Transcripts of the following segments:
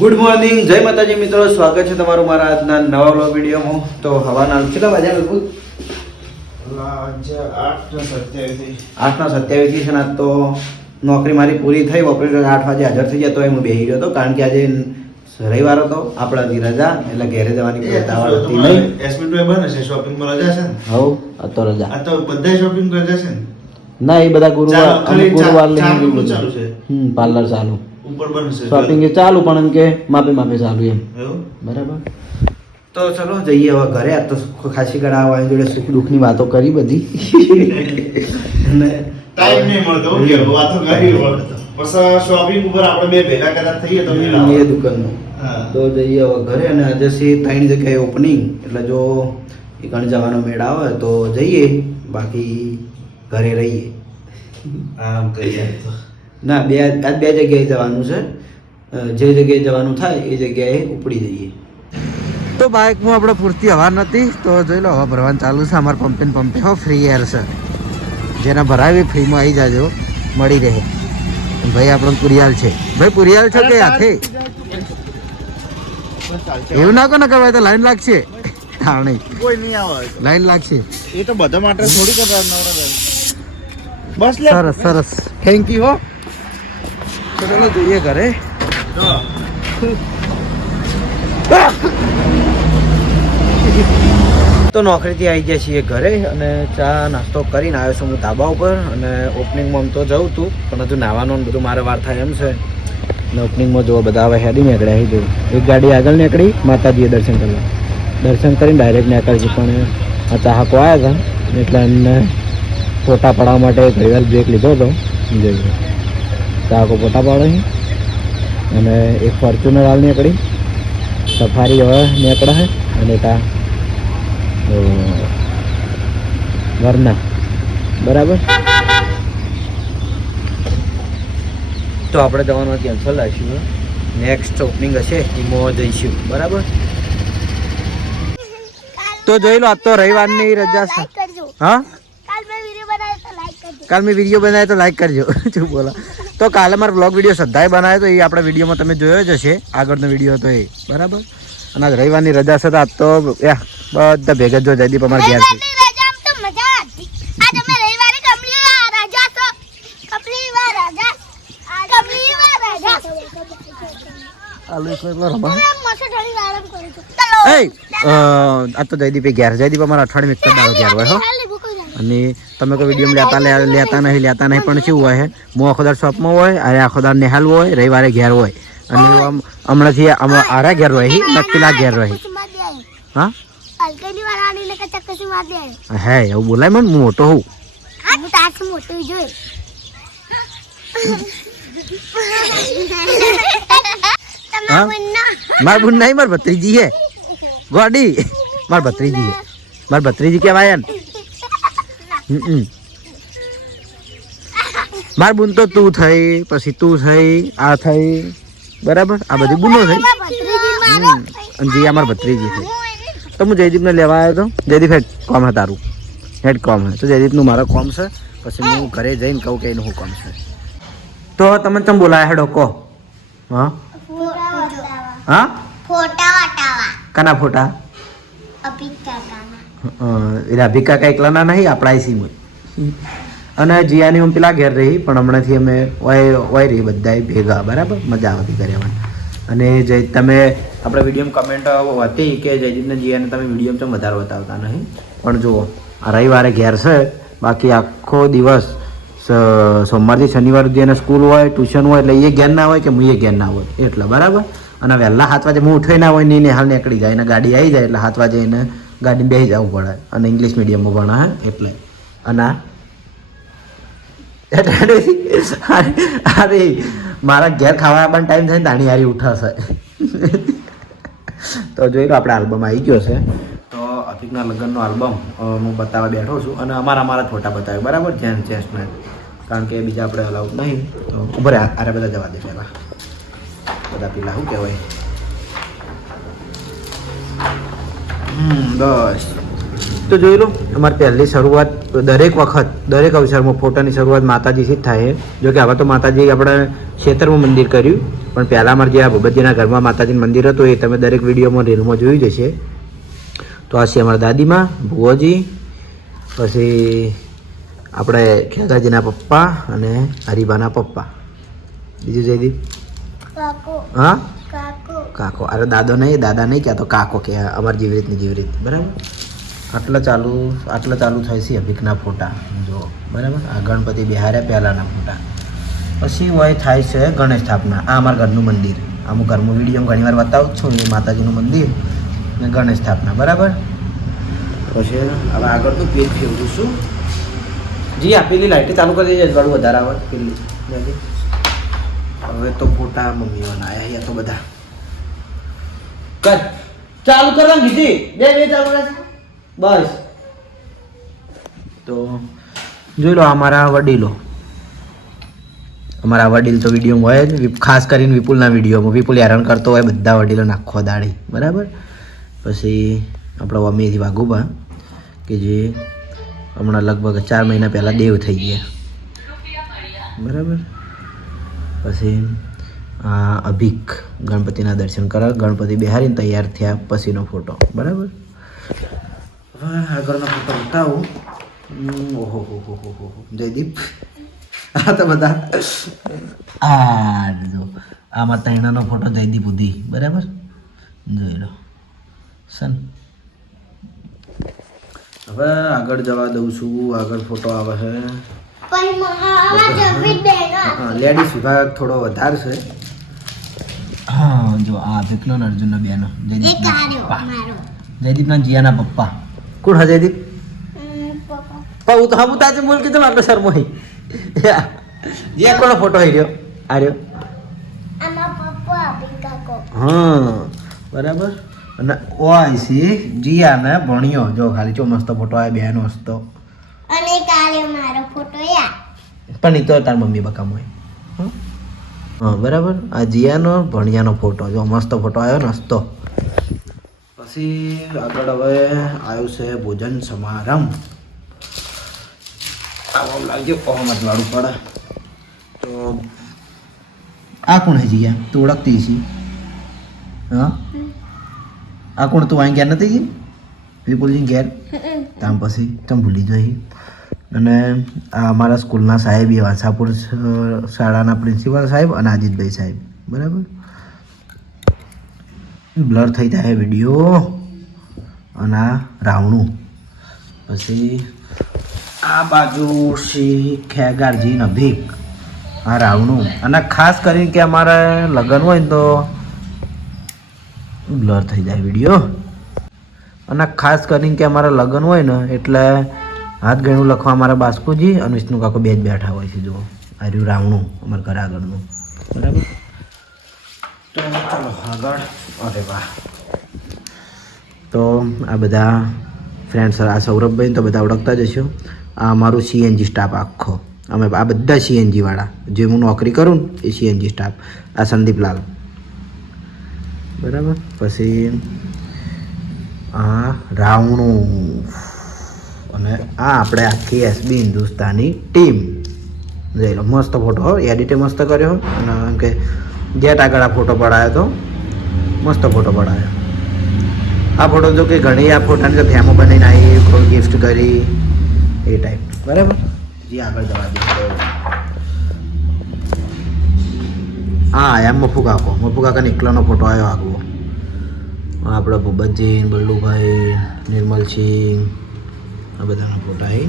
Good morning, જય માતાજી મિત્રો, સ્વાગત છે તમારું મારા આજના નવા વ્લોગ વિડીયોમાં. તો હવાના કેટલા વાગ્યા બિલકુલ 8:27 છે ને. તો નોકરી મારી પૂરી થઈ, ઓપરેટર 8 વાગે હાજર થઈ ગયા. તો હું બેસી ગયો હતો કારણ કે આજે રવિવાર હતો, આપણાથી રજા, એટલે ઘેરે જવાની કોઈ તાવડ હતી નહીં. એસમીટો બંધ છે, શોપિંગમાં રજા છે ને? હવ આ તો રજા. આ તો બધા શોપિંગ રજા છે ને? ના, એ બધા ગુરુવાર ચાલુ છે. પાર્લર ચાલુ, ઉપર બંધ છે. શોપિંગ એ ચાલુ પણ એમ કે માપે ચાલુ એમ. એવું બરાબર. તો ચલો જઈએ હવે ઘરે. આ તો ખાસી ગળા આવવાની જોડે સુખ દુઃખની વાતો કરી બધી અને ટાઈમ નહીં મળતો કે વાતો કરી મળતો. પછી શોપિંગ ઉપર આપણે બે ભેગા કદાચ થઈએ તો એ દુકાનનું. તો જઈએ હવે ઘરે. અને આજે છે 3 જગ્યાએ ઓપનિંગ, એટલે જો એ કણ જવાનો મેળ આવે તો જઈએ, બાકી ઘરે રહીએ. આમ કહીએ ના, આજ બે જગ્યાએ જવાનું છે. જે જગ્યાએ જવાનું થાય એ જગ્યાએ ઉપડી જઈએ. તો બાઇકમાં આપણે પૂરતી હવા નથી, તો જોઈ લો હવા ભરવાનું ચાલુ છે. અમારે પંપે હો ફ્રી એર છે, જેને ભરાવી ફ્રીમાં આવી જાજો, મળી રહે. ભાઈ આપણો પુરિયાલ છે. ભાઈ પુરિયાલ છો કે હાથે? એવું ના કોને કરવાય તો લાઈન લાગશે. નહીં કોઈ નહીં આવે, લાઈન લાગશે. એ તો બધા માટે થોડી કરતા નવરા. બસ લે. સરસ સરસ, થેન્ક યુ હો. તો ચાલો જોઈએ ઘરે. તો નોકરીથી આવી ગયા છીએ ઘરે, અને ચા નાસ્તો કરીને આવ્યો છું હું ધાબા ઉપર. અને ઓપનિંગમાં તો જવું તું, પણ હજુ નાવાનું ને બધું મારે વાર થાય એમ છે. અને ઓપનિંગમાં જો બધા હવે હેડી નીકળ્યા. અહીં જોયું એક ગાડી આગળ નીકળી, માતાજીએ દર્શન કરવા. દર્શન કરીને ડાયરેક્ટ નીકળી. પણ આ ચાહકો આવ્યા હતા એટલે એમને ફોટા પાડવા માટે ઘડીવાર બ્રેક લીધો હતો. જોયું ચાહકો ફોટા પાડે છે. અને એક ફોર્ચ્યુનર હાલ નીકળી, સફારી હવે નીકળે છે. અને તા વરના બરાબર. તો આપણે જવાનું કેન્સલ રાખીશું. નેક્સ્ટ ઓપનિંગ હશે એમાં જઈશું. બરાબર. તો જોઈ લો, આજ તો રવિવારની રજા છે. હા, કાલ મેં વિડીયો બનાવ્યો તો લાઈક કરજો. શું બોલા? તો કાલે મારો બ્લોગ વિડીયો શ્રદ્ધાએ બનાવ્યો તો એ આપણા વિડીયોમાં તમે જોયો જ હશે, આગળનો વિડીયો હતો એ. બરાબર. અને આજ રવિવારની રજા છે, તો આજ તો બધા ભેગા જો જયદીપ અમારે ઘેર છે. આ તો જયદીપ ઘેર. જયદીપ અમારા અઠવાડિયે દાડો ઘેર હોય હો. અને તમે કોઈ વિડીયો લેતા નહીં પણ શું હોય, હું આખો દાડ શોપમાં હોય, અરે આખો દાડ નિહાલ હોય, રવિવારે ઘેર હોય. અને હમણાંથી આરા ઘેર રહી, પેલા ઘેર રહી. હા હે એવું બોલાય મને, હું મોટો હોઉં. માર બુન નહીં, માર ભત્રીજી હે ગોડી. માર ભત્રીજી કહેવાય ને. માર બુન તો તું થઈ, પછી તું થઈ, આ થઈ. બરાબર. આ બધી બુનો થઈ. અને જી અમાર ભત્રીજી થઈ. તો હું જયદીપને લેવા આવ્યો હતો. જયદીપ હેડ કોમ હે તારું, હેડ કોમ હે. તો જયદીપનું મારો કોમ છે, પછી હું ઘરે જઈને કહું કે એનું શું કોમ છે. તો તમે ચમ બોલાયા હેડો કહો. હા હા, કના ફોટા? એટલે અભિકા એકલાના નહીં, આપણા આઈસીમાં. અને જીયાની હું પેલા ઘેર રહી, પણ હમણાંથી અમે ઓય રહી બધા ભેગા. બરાબર. મજા આવતી કર્યા. અને જે તમે આપણા વિડીયોમાં કમેન્ટ હતી કે જયદીપને જીયાને તમે વિડીયોમાં તો વધારે બતાવતા નહીં, પણ જુઓ આ રવિવારે ઘેર છે, બાકી આખો દિવસ સોમવારથી શનિવાર સુધી એને સ્કૂલ હોય, ટ્યુશન હોય, એટલે એ ઘેર ના હોય કે હું એ ઘેર ના હોય એટલે. બરાબર. અને વહેલા 7 વાગે હું ઉઠાઈ ના હોય ને એને હાલ નીકળી જાય, એને ગાડી આવી જાય એટલે 7 વાગે એને ગાડી બેસી જવું પડે. અને ઇંગ્લિશ મીડિયમમાં ભણે એટલે. અને અરે મારા ઘેર ખાવા આવવાનો ટાઈમ થાય ને તાણી હારી ઉઠાશે. તો જોઈ લો, આપણે આલ્બમ આવી ગયો છે. તો અફીકના લગ્નનો આલ્બમ હું બતાવવા બેઠો છું. અને અમારા ફોટા બતાવ્યો. બરાબર. જેન્ટ્સને, કારણ કે બીજા આપણે અલાઉડ નહીં. તો ઉભરે આરે બધા જવા દે પહેલાં. બધા પેલા શું કહેવાય, બસ તો જોઈ લો અમારી પહેલી શરૂઆત દરેક વખત દરેક અવસરમાં ફોટાની શરૂઆત માતાજીથી જ થાય છે. જો કે હવે તો માતાજી આપણે ક્ષેત્રમાં મંદિર કર્યું, પણ પહેલાં અમારે જે આ ભૂપતજીના ઘરમાં માતાજીનું મંદિર હતું એ તમે દરેક વિડીયોમાં રીલમાં જોયું જ હશે. તો આ છે અમારા દાદીમાં, ભુવોજી, પછી આપણે ખેગાજીના પપ્પા અને હરીબાના પપ્પા. બીજું જયદીપ? હા કાકો. અરે દાદો નહીં, દાદા નહીં કહેતો, કાકો કે અમારી જેવી રીતની જેવી રીત. બરાબર. આટલા ચાલુ થાય છે અભિકના ફોટા જો. બરાબર. આ ગણપતિ બિહાર્યા પહેલાંના ફોટા. પછી હોય થાય છે ગણેશ સ્થાપના. આ અમારા ઘરનું મંદિર. અમુક ઘરનું વિડીયો ઘણી વાર બતાવું છું. એ માતાજીનું મંદિર અને ગણેશ સ્થાપના. બરાબર. પછી હવે આગળનું પેજ ફેરવું છું. જી આ પેલી લાઇટ ચાલુ કરી દેજે, અજવાળું વધારે આવે પેલી. હવે તો ફોટા મમ્મીઓના આવ્યા અહીંયા તો બધા. કર ચાલુ કરવાનું કીધી બે ચાલુ કરે બસ. તો જોઈ લો અમારા વડીલ તો વિડીયોમાં હોય જ, ખાસ કરીને વિપુલના વિડીયોમાં. વિપુલ હેરાન કરતો હોય બધા વડીલો નાખો દાડી. બરાબર. પછી આપણા અમીથી વાઘુબા કે જે હમણાં લગભગ 4 મહિના પહેલાં દેવ થઈ ગયા. બરાબર. પછી અભિક ગણપતિના દર્શન કરવા ગણપતિ બિહારીને તૈયાર થયા પછીનો ફોટો. બરાબર. હવે આગળનો ફોટો બતાવું. ઓહો જયદીપ આ તો બધા જો આમાં તૈણાનો ફોટો જયદીપ ઉધી. બરાબર. જોઈ લો સન. હવે આગળ જવા દઉં છું. આગળ ફોટો આવે છે લેડીઝ વિભાગ થોડો વધારે છે. હા જો આ અભિકનો અર્જુનનો બેનો જયદીપના જીયાના પપ્પા. કોણ હા જયદીપ? પપ્પા તો હા તાજે બોલ કીધું આટલો શર્મો હઈ. જીયા કોનો ફોટો હઈ રહ્યો? આ રહ્યો. હા બરાબર. અને ઓય છે જીયાને ભણ્યો જો ખાલી ચો મસ્ત ફોટો આવે બેનો હસતો. અને કાલે મારો ફોટો પણ એ તો તાર મમ્મી બકામ હોય. હા બરાબર. આ જીયાનો ભણિયાનો ફોટો જો મસ્ત ફોટો આવ્યો ને હસતો. પછી આગળ હવે આવ્યું છે ભોજન સમારંભ. આમ લાગ્યો કોમત વાળું પડે. તો આ કોણ હે જીયા? તું ઓળખતી છી? હા આ કોણ? તું અહીં ઘેર નથી ગઈ વિપુલજી ઘેર? તામ પછી ચમ ભૂલી જોઈ. અને આ અમારા સ્કૂલના સાહેબ એ વાંસાપુર શાળાના પ્રિન્સિપાલ સાહેબ અને અજીતભાઈ સાહેબ. બરાબર. બ્લર થઈ જાય વિડીયો. અને આ રાવણું. પછી આ બાજુ શ્રી ખેગારજી નભીક. આ રાવણું. અને ખાસ કરીને કે અમારે લગ્ન હોય ને તો બ્લર થઈ જાય વિડીયો. અને ખાસ કરીને કે અમારા લગ્ન હોય ને એટલે હાથ ગણું લખવા અમારા બાસ્કુજી અને વિષ્ણુ કાકો બે જ બેઠા હોય છે. જુઓ આ રહ્યું રાવણું અમારા ઘર આગળનું. બરાબર. તો ચાલો આગળ. અરે વાહ. તો આ બધા ફ્રેન્ડ્સ આ સૌરભભાઈ તો બધા ઓળખતા જ હશો. આ અમારું સીએનજી સ્ટાફ આખો. અમે આ બધા સીએનજી વાળા જે હું નોકરી કરું ને એ સીએનજી સ્ટાફ. આ સંદીપલાલ. બરાબર. પછી આ રાવણું. અને આ આપણે આખી એસબી હિન્દુસ્તાની ટીમ. જોઈ લો મસ્ત ફોટો એડિટે મસ્ત કર્યો. અને એમ કે જેટ આગળ આ ફોટો પડાયો તો મસ્ત ફોટો પડાયો. આ ફોટો જો કે ઘણી આ ફોટાની તો ફેમો બનાવીને આવી કોઈ ગિફ્ટ કરી એ ટાઈપ. બરાબર. જે આગળ જવા દે. હા એમ મફુ કાકાને એકલાનો ફોટો આવ્યો આગવો. આપણા ભૂપતજી, બલ્લુભાઈ, નિર્મલસિંહ આ બધાના ફોટા આવી.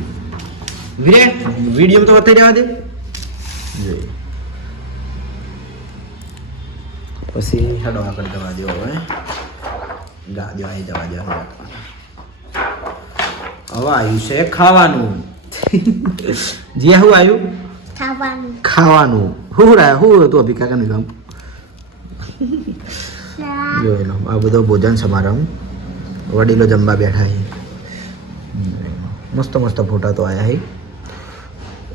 વિડીયો તો બતાવી દેવા દે. પછી હેડો આગળ જવા દો. હવે ગાડીઓ આવી જવા દો. હવે આવ્યું છે ખાવાનું. જી શું આવ્યું? ખાવાનું. શું હતું અભિકાકાનું કામ? જોઈ લો આ બધો ભોજન સમારંભ. વડીલો જમવા બેઠા છે. મસ્ત મસ્ત ફોટા તો આવ્યા છે.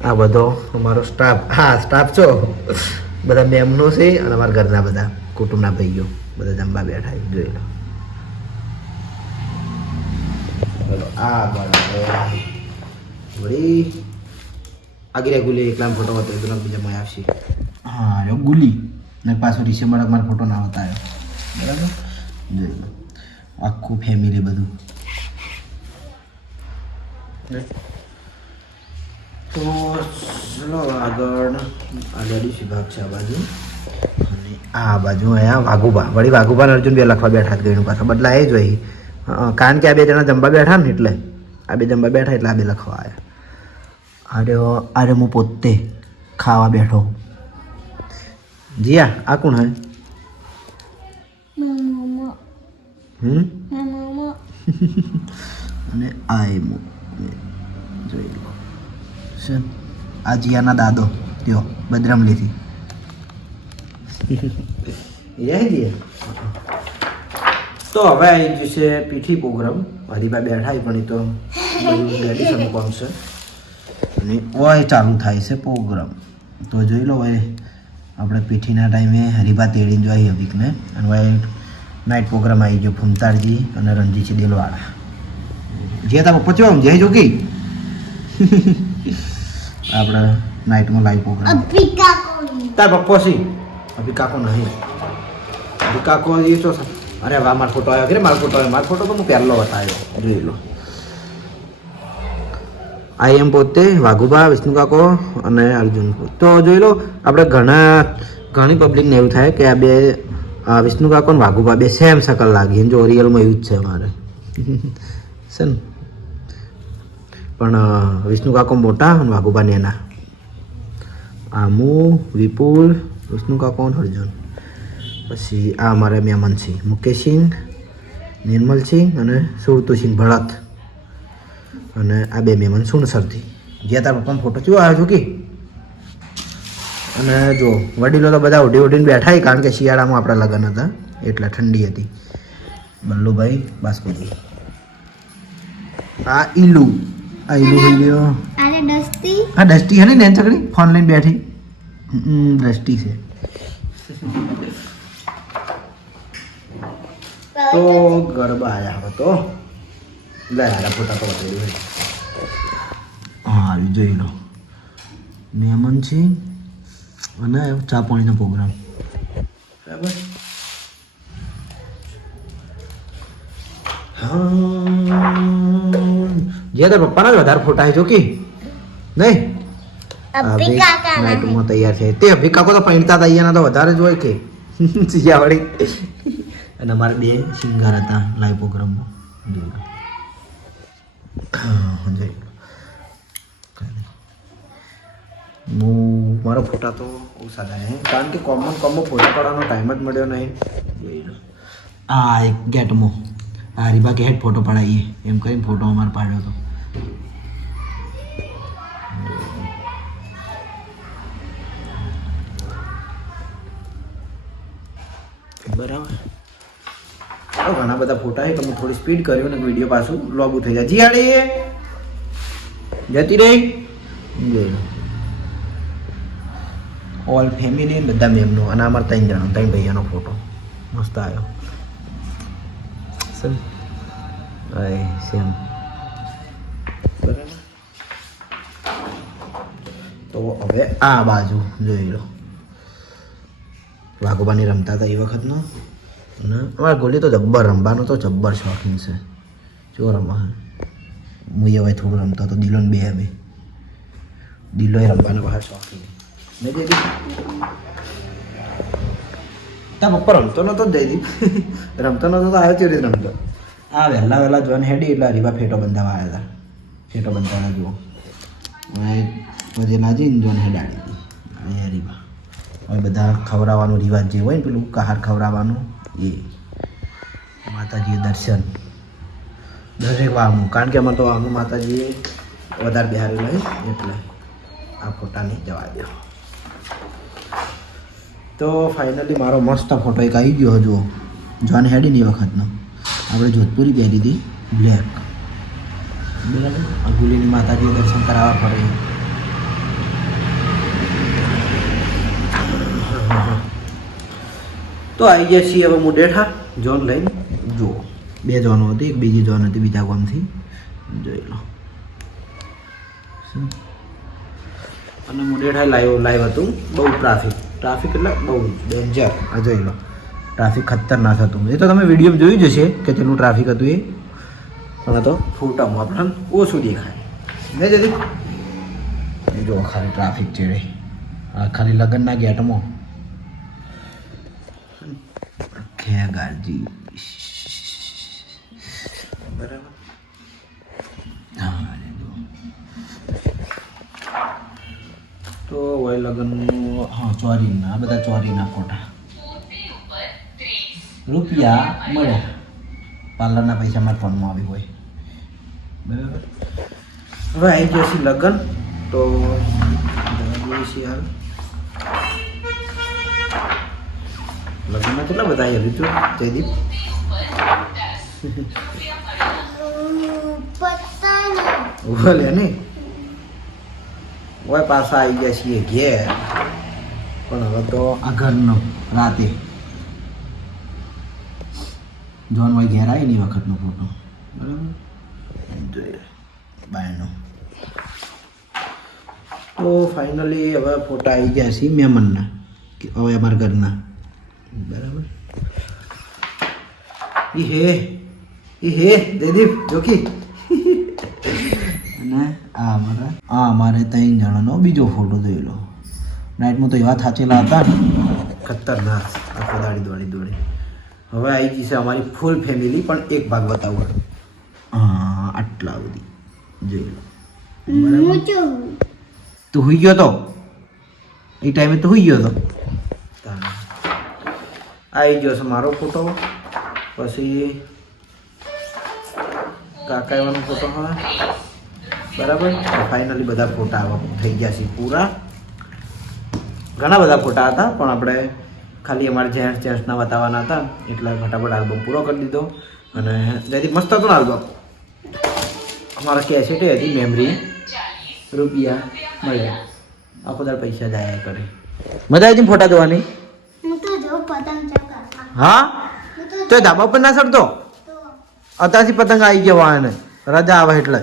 આ બધો અમારો સ્ટાફ. હા સ્ટાફ છો બધા મેમનો છે અને અમારા ઘરના બધા કુટુંબના ભાઈઓ બધા જમવા બેઠા છે. જોઈ લો ચલો આગળ આવે વળી આગળ ગુલી એકલા ફોટો હતો એ તો બીજા માં આવશે હા જો ગુલી ને પાછું ડિસેમ્બર મારો ફોટો ના બતાવ્યો બરાબર જોઈ લો આખું ફેમિલી બધું તો ચલો આગળ ભાગ છે આ બાજુ અને આ બાજુ અહીંયા વાઘુબા વળી વાઘુબા અને અર્જુન બે લખવા બેઠા જ ગયું પાછા બદલા એ જ હોય કારણ કે આ બે જણા જમવા બેઠા ને એટલે આ બે જમવા બેઠા એટલે આ બે લખવા આવ્યા અરે હું પોતે ખાવા બેઠો જીયા આ કોણ હે અને આ એમ જોઈ લો છે આ જીયાના દાદો ત્યો બદરામલીથી એ તો હવે આવી ગયું છે પીઠી પ્રોગ્રામ હરીબા બેઠા પણ એ તો રેડી છે કોણ છે અને ઓય ચાલુ થાય છે પ્રોગ્રામ તો જોઈ લો હવે આપણે પીઠીના ટાઈમે હરીબા તેડીને જોઈએ હવીકને અને હવે નાઇટ પ્રોગ્રામ આવી ગયો ફૂમતારજી અને રણજીતજી દેલવાળા જે તમે પચવા જય જોગી આપણે નાઇટમાં લાઈવ પ્રોગ્રામ તાર પપ્પો સી અભી કાકો નહીં અભી કાકો એ છો અરે વાહ મારો ફોટો આવ્યો કે મારો ફોટો આવ્યો મારો ફોટો તો હું પહેલો બતાવ્યો જોઈ લો આ એમ પોતે વાઘુબા વિષ્ણુ કાકો અને અર્જુન તો જોઈ લો આપણે ઘણી પબ્લિકને એવું થાય કે આ બે વિષ્ણુ કાકો ને વાઘુબા બે સેમ શકલ લાગી જો રિયલમાં એવું જ છે અમારે છે ને પણ વિષ્ણુ કાકો મોટા અને વાઘુબા નેના આમુ વિપુલ વિષ્ણુ કાકો અને અર્જુન પછી આ અમારા મહેમાન છે મુકેશસિંહ નિર્મલસિંહ અને સુરતુસિંહ ભરત અને આ બે મહેમાન સુણસરથી જ્યાં તારા પપ્પાનો ફોટો કેવો આવ્યો છો કે અને જો વડીલો તો બધા ઉડીને બેઠા કારણ કે શિયાળામાં આપણા લગ્ન હતા એટલે ઠંડી હતી બલ્લુભાઈ બાસ્કોજી આ ઈલુ વિડીયો આ ડસ્ટી હે ને નેન ચકડી ફોન લઈને બેઠી ડસ્ટી છે તો ગરબા આવ્યા હવે તો લે હારા ફોટા તો બતાવી હા જોઈ લો મહેમાન છે અને ચા પાણીનો પ્રોગ્રામ બરાબર જે તાર પપ્પાના જ વધારે ફોટા જો કે નહીં નાઇટમાં તૈયાર છે તે અભી કાકો તો પૈણતા તૈયાર તો વધારે જ હોય કે સિયાવાળી અને અમારે બે સિંગર હતા લાઈવ પ્રોગ્રામમાં મારો ફોટા તો બહુ સારા છે કારણ કે કોમન ફોટો પાડવાનો ટાઈમ જ મળ્યો નહીં આ એક ગેટમાં આ રીબા કે હેડ ફોટો પડાવીએ એમ કરીને ફોટો અમારે પાડ્યો હતો બરાબર ઘણા બધા ફોટા છે તમે થોડી સ્પીડ કર્યો ને વિડીયો પાછું લોગું થઈ જાય જીયાડી જતી રહી ઓલ ફેમિલી બધા મેમનો અને અમારે 3 જણા 3 ભાઈઓનો ફોટો મસ્ત આવ્યો સર સેમ બરાબર તો હવે આ બાજુ જોઈ લો વાઘોબાની રમતા હતા એ વખતનો અને અમારા ગોલી તો જબ્બર રમવાનો તો જબ્બર શોખીન છે જો રમવા હું હવે થોડું રમતો હતો દિલોને બે અમે દિલોએ રમવાનો બહાર શોખીન નહીં જયદીપ તા પપ્પા રમતો નતો જયદીપ રમતો નતો તો આવ્યો ચેરી રમતો આ વહેલા જોઈને હેડી એટલે હરીબા ફેટો બંધાવા આવ્યા હતા ફેટો બંધાવા જુઓ પછી ના જઈને જોઈને હેડાડી હતી હરીબા હવે બધા ખવડાવવાનું રિવાજ જે હોય ને પેલું કહાર ખવડાવવાનું એ માતાજીએ દર્શન દરેક વામું કારણ કે અમે તો આમું માતાજીએ વધારે બિહારેલું હોય એટલે આ ફોટા નહીં જવા દો તો ફાઇનલી મારો મસ્ત ફોટો એક આવી ગયો હજુ જોન હેડીની વખતનો આપણે જોધપુરી પહેરી હતી બ્લેક બરાબર આ ગુલીની માતાજીએ દર્શન કરાવવા પડે તો આવી ગયા છીએ હવે હું ડેઠા જોન લઈને જુઓ 2 જોનો હતી એક બીજી જોન હતી બીજા ગામથી જોઈ લો. અને મુડેઠા લાઈવ હતું. બહુ ટ્રાફિક એટલે બહુ ડેન્જર. આ જોઈ લો, ટ્રાફિક ખતરનાક હતું. એ તો તમે વિડીયો જોયું જ હશે કે તેનું ટ્રાફિક હતું એ. હવે તો ફોટામાં આપણને ઓછું દેખાય નહીં જતી. જો ખાલી ટ્રાફિક ચેડે આ ખાલી લગ્નના ગેટમાં ગાજી બરાબર. હા તો હોય લગ્નનું. હા, ચોરીના આ બધા ચોરીના ફોટા. રૂપિયા મળ્યા, પાર્લરના પૈસા મારા ફોનમાં આવી હોય. બરાબર. હવે આવી ગયા છે લગ્ન. તો લગ્નમાં કેટલા બધા આવી તું જયદીપ? બોલે ને ઓય પાછા આવી ગયા છીએ ઘેર. પણ હવે તો આ ઘરનો રાતે જોન ભાઈ ઘેર આવી ની વખતનો ફોટો. બરાબર. જોઈએ બાયનો. તો ફાઇનલી હવે ફોટા આવી ગયા છે મહેમાનના, હવે અમારા ઘરના. બરાબર. ઈ હે જયદીપ જોકી. અને આ અમારે 3 જણાનો બીજો ફોટો જોઈ લો. નાઇટમાં તો એવા થાચેલા હતા ને ખતરનાક, આખો દોડી. હવે આવી ગઈ છે અમારી ફૂલ ફેમિલી. પણ એક ભાગ બતાવો. હા, આટલા બધી જોઈ લો. બરાબર. તું હુઈ ગયો તો એ ટાઈમે તો હુઈ ગયો તો. આવી ગયો છે મારો ફોટો. પછી કાકાવાનો ફોટો હવે. બરાબર. ફાઇનલી બધા ફોટા થઈ ગયા છે પૂરા. ઘણા બધા ફોટા હતા પણ આપણે ખાલી અમારે જેન્ટ્સના બતાવવાના હતા એટલે ફટાફટ આલ્બમ પૂરો કરી દીધો. અને જેથી મસ્ત હતો ને આલ્બમ. અમારા કેસેટ હતી મેમરી. રૂપિયા મળ્યા. આખો દર પૈસા જાય કરે. મજા આવી ફોટા જોવાની. હા, તો ધાબા પર ના ચડતો. અત્યારથી પતંગ આવી ગયા વાળાને રજા આવે એટલે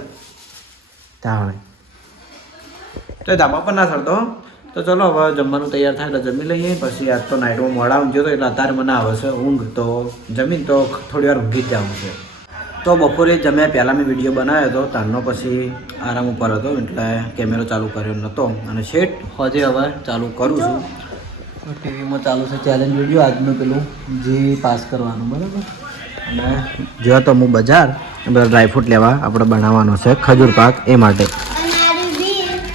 તાવડે. તો ધાબા પર ના ચડતો. તો ચલો હવે જમવાનું તૈયાર થાય એટલે જમી લઈએ. પછી આજ તો નાઇટમાં મોડા ઊંઘ્યો તો એટલે અત્યારે મને આવે છે ઊંઘ. તો જમીન તો થોડી વાર ઊંઘી જ જવું છે. તો બપોરે જમ્યા પહેલાં મેં વિડીયો બનાવ્યો હતો. તારનો પછી આરામ ઉપર હતો એટલે કેમેરો ચાલુ કર્યો નહોતો. અને શેટ હજે હવે ચાલુ કરું છું. ટીવીમાં ચાલુ છે ચેલેન્જ વિડીયો આજનું પેલું જે પાસ કરવાનું. બરાબર. અને જો તો હું બજાર બધા ડ્રાયફ્રૂટ લેવા આપણે બનાવવાનો છે ખજૂર પાક. એ માટે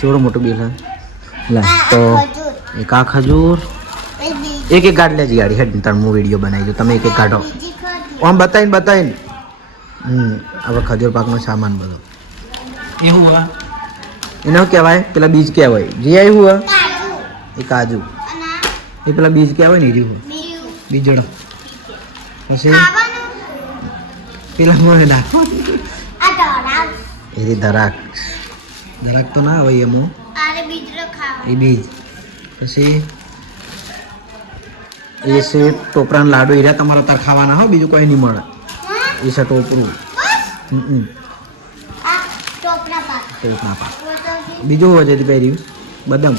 થોડું મોટું બિલ લે. તો એક આ ખજૂર એક ગાઢ લેજી ગાડી હેડ. તાર હું વિડીયો બનાવી દઉં, તમે એક ગાઢો આમ બતાવીને. હવે ખજૂર પાકનો સામાન બધો એવું હોય એને શું કહેવાય? પેલા બીજ કહેવાય જે આવ્યું હોય એ કાજુ. એ પેલા બીજ કહેવાય ને એ બીજડો. પછી પેલા મને નાખો એ ધરાક તો ના હોય એમાં એ બીજ. પછી એ છે ટોપરાના લાડુ. એ તમારે તાર ખાવાના હો, બીજું કોઈ નહીં મળે. એ છે ટોપરું. ટોપરા પાક. બીજું હોય છે પહેર્યું બદામ.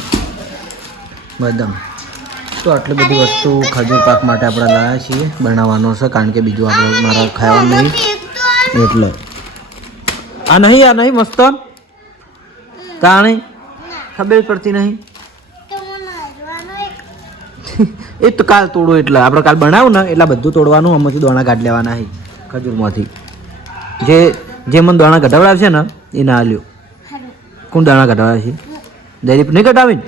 તો આટલી બધી વસ્તુ ખજૂર પાક માટે આપણે લાવ્યા છીએ. બનાવવાનો છે કારણ કે બીજું આપણે મારા ખાવાનું નહીં એટલે. આ નહીં મસ્ત તાણી ખબર પડતી નહીં. એ તો કાલ તોડો એટલે આપણે કાલ બનાવું ને એટલે બધું તોડવાનું. આમાંથી દોણા કાઢી લેવાના છે ખજૂરમાંથી. જે મને દોણા કઢાવડાવશે ને એ ના લ્યો. કોણ દાણા કઢાવે છે? જયદીપ નહીં કઢાવી ને?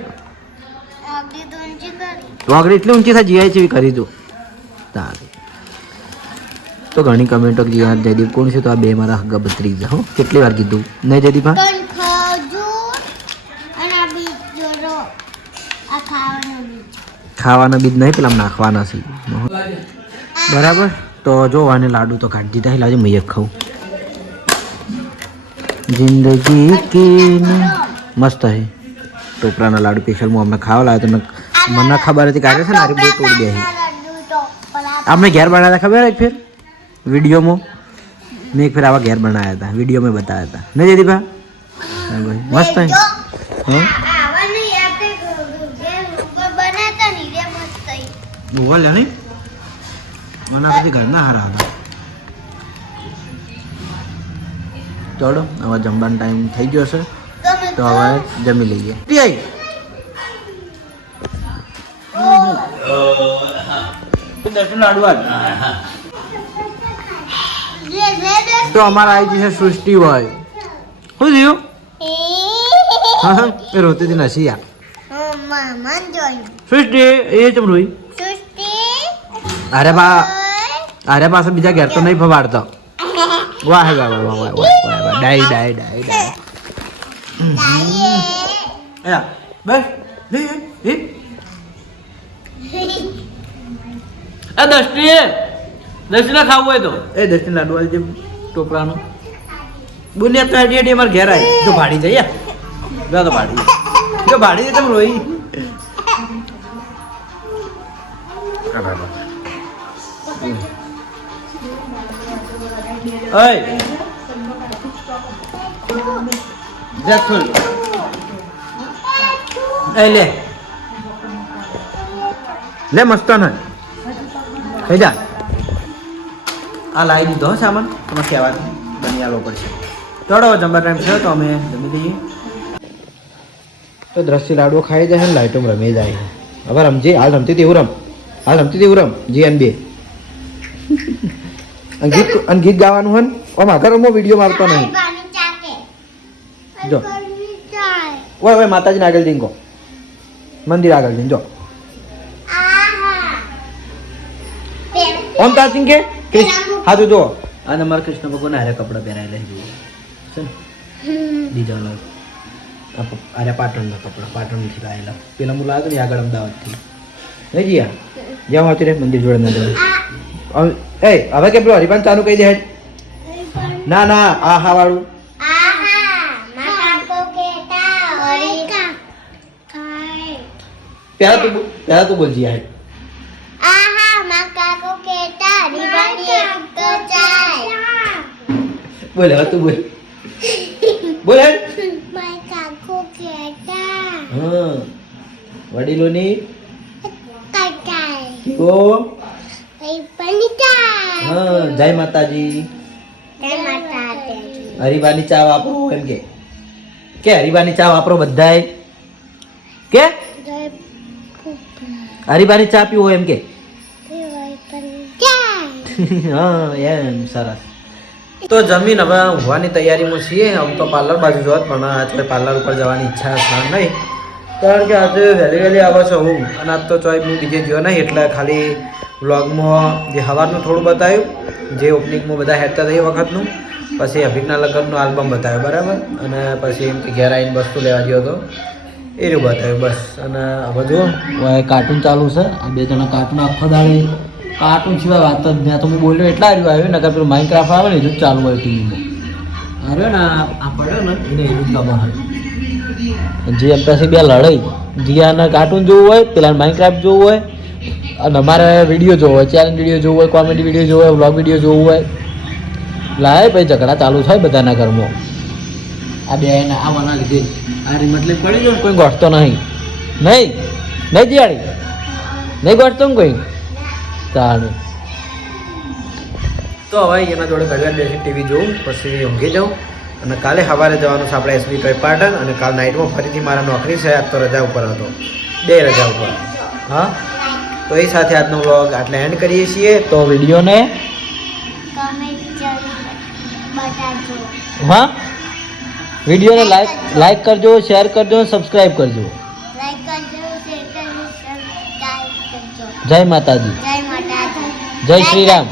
વાઘરી એટલી ઊંચી થાય જીઆઈ જેવી કરી દો તારે. તો ઘણી કમેન્ટો જીયા જયદીપ કોણ છે? તો આ બે મારા હગા ભત્રીજા. હો કેટલી વાર કીધું નહીં જયદીપ? હા, ખાવાના બીજ નહીં, પેલા નાખવાના છે. બરાબર. તો જો આને લાડુ તો કાઢી દીધા. લાજે મેં એક ખાઉં. જિંદગી કી મસ્ત હે ટોપરાના લાડુ. સ્પેશલ હું અમને ખાવા લાવ્યો તો મને ખબર હતી કાઢે છે ને આરી બહુ તોડી દે. આપણે ઘેર બનાવ્યા ખબર એક ફેર વિડીયોમાં મેં એક ફેર આવા ઘેર બનાવ્યા હતા, વિડીયો મેં બતાવ્યા હતા નહીં જયદીપા? મસ્ત હે? હા આવા નહીં આપણે જે ઉપર બનાવતા ને એ મસ્ત હે. ઓવા લે નહીં મને પછી ઘરના હારા હતા. ચલો હવે જમવાનો ટાઈમ થઈ ગયો છે તો હવે જમી લઈએ. દર્શન લાડવા તો અમારા આવી છે સૃષ્ટિ હોય શું થયું? એ રોતી હતી નસી યાર. મામા જોઈ સૃષ્ટિ એ ચમ રોઈ? સૃષ્ટિ અરે પાસે બીજા ઘેર તો નહીં ફવાડતો. વાહ વાહ વાહ વાહ વાહ વાહ ડાઈ ડાઈ ડાઈ ડાઈ. બસ એ દર્શને ખાવું હોય તો એ દર્શન લાડુ વાળી જેમ ટોપરાનું બોલ્યા તો હેડી હેડી અમારે ઘેર આવી જો ભાડી જઈએ તો ભાડી જો ભાડી તમે રોઈ ઓય જા થોડ એ લે મસ્ત ન થઈ જા. આ લાવી દીધો સામાન તમે કહેવાનું બની આવવો પડશે. ચડો જમવા ટાઈમ થયો તો અમે જમી દઈએ. તો દ્રશ્ય લાડવો ખાઈ જાય ને લાઈટો રમી જાય. હવે રમજી હાલ રમતી હતી એવું રમ હાલ રમતી હતી એવું રમ જી અન બે અને ગીત ગાવાનું હોય ને આમ આગળ રમો વિડીયો મારતો નહીં. જો ઓય ઓય માતાજીને આગળ જઈને કહો મંદિર આગળ જઈને જો ઓમ તાસિંગ કે હા તો જો આ અમારા કૃષ્ણ ભગવાન હારે કપડા પહેરાયેલા છે બીજા અરે પાટણના કપડા પાટણથી લાવેલા પેલા હું લાવ્યો ને આગળ અમદાવાદથી નહીં જી જ્યાં આવતી રહે મંદિર જોડે ના એ હવે કે પેલો હરિભાન ચાલુ કહી દે ના ના આ હા વાળું પહેલા તું બોલજી આ બોલ હવે તું બોલ બોલ હા વડીલોની હા જય માતાજી હરિભાની ચા વાપરો એમ કે હરિભાની ચા વાપરો બધાય કે હરિભાની ચા પીવો એમ કે હા એમ સરસ. તો જમીન હવે ઊંઘવાની તૈયારીમાં છીએ. આમ તો પાર્લર બાજુ જોત પણ આજે પાર્લર ઉપર જવાની ઈચ્છા છે નહીં કારણ કે આજે વહેલી આવે છે હું અને આજ તો ચોય હું બીજે ગયો નહીં એટલે ખાલી વ્લોગમાં જે સવારનું થોડું બતાવ્યું જે ઓપનિંગમાં બધા હેડતા હતા એ વખતનું પછી અભિકના લગ્નનો આલ્બમ બતાવ્યો બરાબર અને પછી એમ કે ઘેર આવીને વસ્તુ લેવા ગયો હતો એ રહ્યું બતાવ્યું બસ. અને હવે જો કાર્ટૂન ચાલુ છે આ બે જણા કાર્ટૂન આખો દાડી કાર્ટૂન સિવાય વાત જ ત્યાં તો હું બોલ્યો એટલા રહ્યું આવ્યું નકર પેલું માઇનક્રાફ્ટ આવે ને એ જ ચાલુ હોય ટીવીમાં આવ્યો ને આ પડ્યો ને એને એ જ ખબર હોય જે એમ પાસે બે લડાઈ જીયાને કાર્ટૂન જોવું હોય પેલા માઇનક્રાફ્ટ જોવું હોય અને અમારે વિડીયો જોવો હોય ચેલેન્જ વિડીયો જોવું હોય કોમેડી વિડીયો જોવો હોય વ્લોગ વિડીયો જોવું હોય લાય ભાઈ ઝઘડા ચાલુ થાય બધાના ઘરમાં. આ બે આવવાના લીધે આ રિમોટ લઈ પડી ગયો કોઈ ગોઠતો નહીં નહીં નહીં જીયાડી નહીં ગોઠતો ને કોઈ તાણે. તો હવે એના જોડે ઘડિયાળ બેસી ટીવી જોઉં પછી ઊંઘી જાઉં અને કાલે સવારે જવાનું છે આપણે એસબી ટોય પાટણ અને કાલ નાઇટમાં ફરીથી મારા નોકરી છે આજ તો રજા ઉપર હતો 2 રજા ઉપર. હા તો એ સાથે આજનો વ્લોગ આટલે એન્ડ કરીએ છીએ. તો વિડીયોને હા વિડીયોને લાઈક કરજો શેર કરજો સબસ્ક્રાઈબ કરજો. જય માતાજી જય શ્રી રામ.